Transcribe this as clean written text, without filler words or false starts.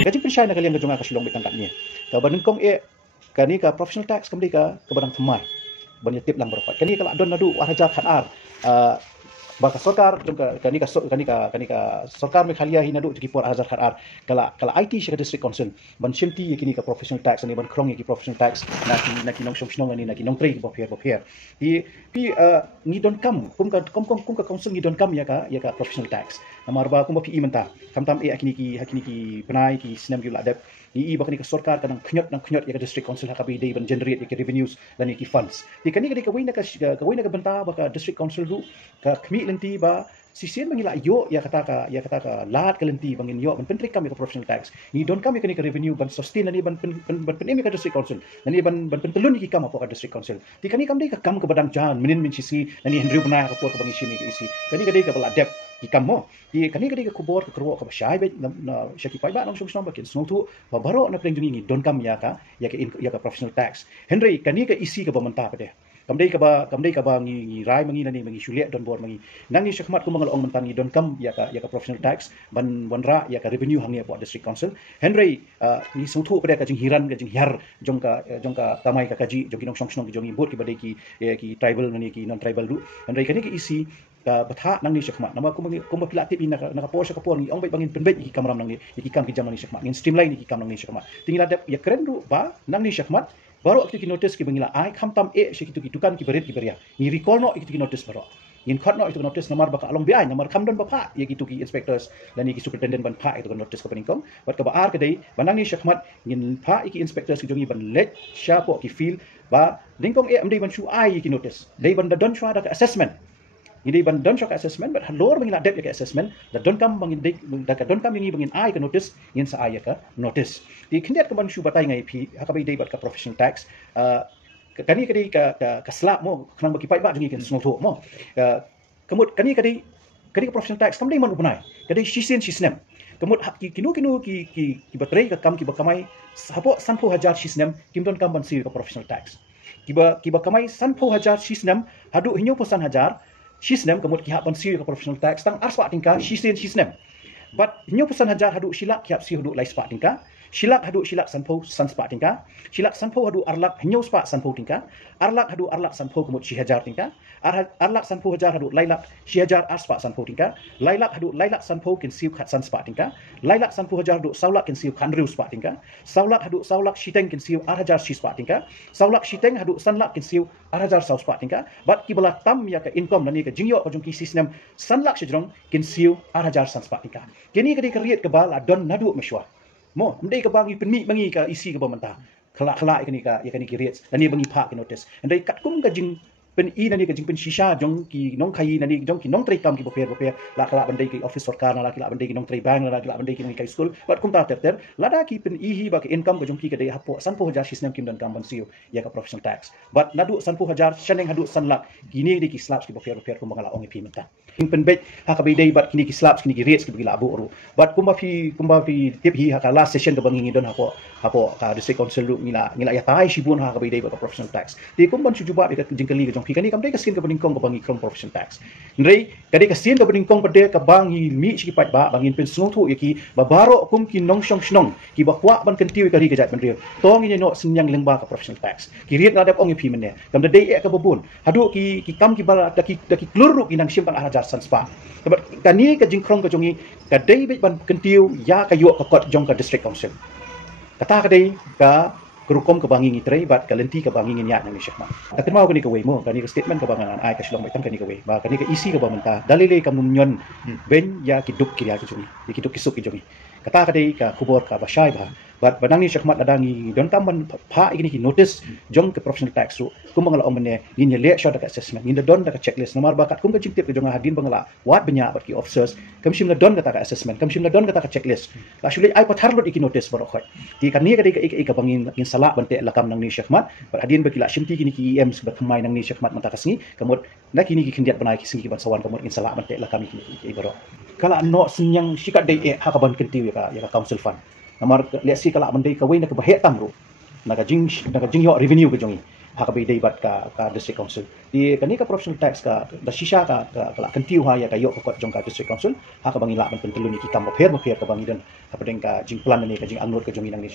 Gaji pensai nak kalian kejungan kasilong bitan kat ni. Ka banengkong kani ka professional tax kembali ka badang themai. Ban tip lang berapa. Kani kalau adon nadu waraja khanar baka sarkar jongka kani ka sarkar me khalia hinadu ki por azar kharar kala IT shika district council ban shimti kini ka professional tax ani ban krong ki professional tax na ki nong shong ani na ki nong tri ki bopher pi ni don kam kum ka council ni don kam ya ka professional tax namar ba kum pi imenta tam akini ki penai ki sinem ki ladap ni bakani ka sarkar kanang khnyot ya ka district council hakabi day ban generate ki revenues dan ki funds di kani ka wina ka benta baka district council ru ka kmi lenti ba sisian mangila yo ya kata ka lat ka lenti bangin yo ban pentrik kami ka professional tax ni don kami kani ka revenue ban sustain ani ban pen ka district council ani ban pentelun ki kam apa ka district council di kani kam dei ka kam ka badang jan minin min sisi ani Henry bana ka por ka bangi simi ka isi kani ka dei ka bala dep ki kam mo di kani ka dei ka kubor ka kerwo ka syai be na syaki pai ba nong song ba kin song tu ba baro na pleng ni don kam ya ka professional tax Henry kani ka isi ka bamenta pa de kamdei ka ba ngi rai mangi nani mangi syuliat don bor mangi nangi syakmat ku mangalong mentan ngi don kam ya ka professional tax ban ra ya ka revenue hangi apa district council Henry ni sungthu pada ka jing hiran ka jing hyar jongka tamai ka kaji jogi nong song ki jongi bot ki badai ki tribal nani ki non tribal du Henry kani ki isi ka batha nang ni syakmat nama ku mapila tip ina ka por ni ong bai bangin penbet ki kamram nang ni ki kam ki jam nang ni syakmat ngin streamline ki kam nang ni syakmat tinggal ada ya keren du ba nang ni syakmat baru kita notice ki bangila ai kham tam shi ki dukan ki berit ki beria ni recall no ki notice baru in khot no itu notice namar baka along biai namar kham don bapa ya gitu ki inspectors dan ki superintendent ban pha itu notice ka paningkong bat ka baar ka dei banang ni syakmat ngin pha ki inspectors ki jongi ban let sha po ki feel ba lingkong amdei ban shu ai ki notice dei ban don shwa da assessment ini ban don shwa assessment but lor bangila dep ya assessment da don kam bangin dei da ka don kam ngi bangin ai ka notice ngin sa ai ka notice di kindiat ka ban shu batai ngai pi hakabai dei bat ka professional tax kani ka slap mo khnang baki pai ba jongi ken snol tho mo kemut kani ka professional tax kam dei man upanai kadai shisen shisnem kemut kinu ki batrai ka kam ki bakamai sapo sanpo hajar shisnem kimdon kam ban sir ka professional tax ki bakamai sanpo hajar shisnem hadu hinyo posan hajar shisnem kemut ki hak ban sir ka professional tax tang arswa tingka shisen shisnem but hinyo posan hajar hadu silak ki hak sir hadu lai spa tingka silak hadu silak sanpo san spa tingka silak sanpo hadu arlak hinyo spa sanpo tingka arlak hadu arlak sanpo kemut si hajar tingka arlak sanpo hajar hadu lailak si hajar arspa sanpo tingka lailak hadu lailak sanpo kin siu khat san spa tingka lailak sanpo hajar hadu saulak kin siu khanriu spa tingka saulak hadu saulak shiteng kin siu arhajar si spa tingka saulak shiteng hadu sanlak kin siu arhajar sau spa tingka bat ki bala tam ya ka income nani ka jingyo ka jongki sistem sanlak sejrong kin siu arhajar san spa tingka kini ka riet ka bal adon nadu mashwa mo mdei ka bangi penmi bangi ka isi ka bamanta khala ikani ka yakani ki rates nani bangi pha ki notice andai kat kum ka jing pen i nani ka jing pen shisha jong ki nong khai nani jong ki nong trai kam ki boper la khala bandai ki office sarkar la khala bandai ki nong trai bank la khala bandai ki nong kai school bat kum ta ter lada ki pen i hi ba ki income ka jong ki ka dei hapo sanpo hajar sistem kim dan kam ban siu ya ka professional tax bat nadu sanpo hajar shaneng hadu sanlak kini de ki slaps ki boper ko mangala ong pi menta pen bet hakabai dei bat kini ki slaps kini ki rates ki bigila abu ru bat kumba fi tip hi haka last session ka bangi don hapo ka district council lu ngila ya tai shibun hakabai dei ba professional tax di kumban sujuba ka jingkali ka jong kani kam dei ka sin ka baningkong ka bangi krong professional tax ndrei kadi ka sin ka baningkong pade ka bangi mi chi pat ba bangin pen snong thu yaki ba baro kum ki nong shong snong ki ba kwa ban kentiu ka ri ka jat ban ri tong ni no sin yang lengba ka professional tax ki riet ngadap ong pi men ne kam dei ka babun hadu ki kam ki bala daki kluru ki nang sim tang arajar san spa sebab kani ka jingkrong ka jongi ka dei ban kentiu ya ka yo ka kot jong ka district council kata ka dei ka kerukom ke bangi ngitrei bat kalenti ke bangi nginya nang syekh ma akan mau kani ka we mo kani ka statement ke bangan ai ka shlong baitam kani ka we ba kani ka isi ka bamenta dalile ka munyon ben ya kiduk kirya ka jongi kiduk kisuk ki jongi kata ka dei ka kubor ka basyai ba bat banang ni syekh mat adangi don tam ban pha igini ki notice jong ke professional tax su kum bangala omne ngin le shot ka assessment ngin don ka checklist nomor bakat kum ka jingtip ke jonga hadin bangala wat benya bat ki officers kam shim na don ka ta assessment kam shim na don ka ta checklist la shule ai pathar lot iki notice baro khoi ti kan ni ka dei ka bangin in sala bante lakam nang ni syekh mat bat hadin bakila shimti kini ki em sebat kemai nang ni syekh mat mata kasni kamot na kini ki kindiat banai ki singi ban sawan kamot in sala bante lakam ki baro kala no senyang sikat dei hakaban kentiu ya ka council fund namar lesi kala bandai ka we na ka bahe tamru naga jing yo revenue ka jongi hak be debat ka district council di kani ka professional tax ka da shisha ka kan tiu ha ya ka yok ko jong ka district council hak bangi la ban pentelun ki kam mo pher ka bangi dan ka pedeng ka jing plan ni ka jing anur ka jong inang ni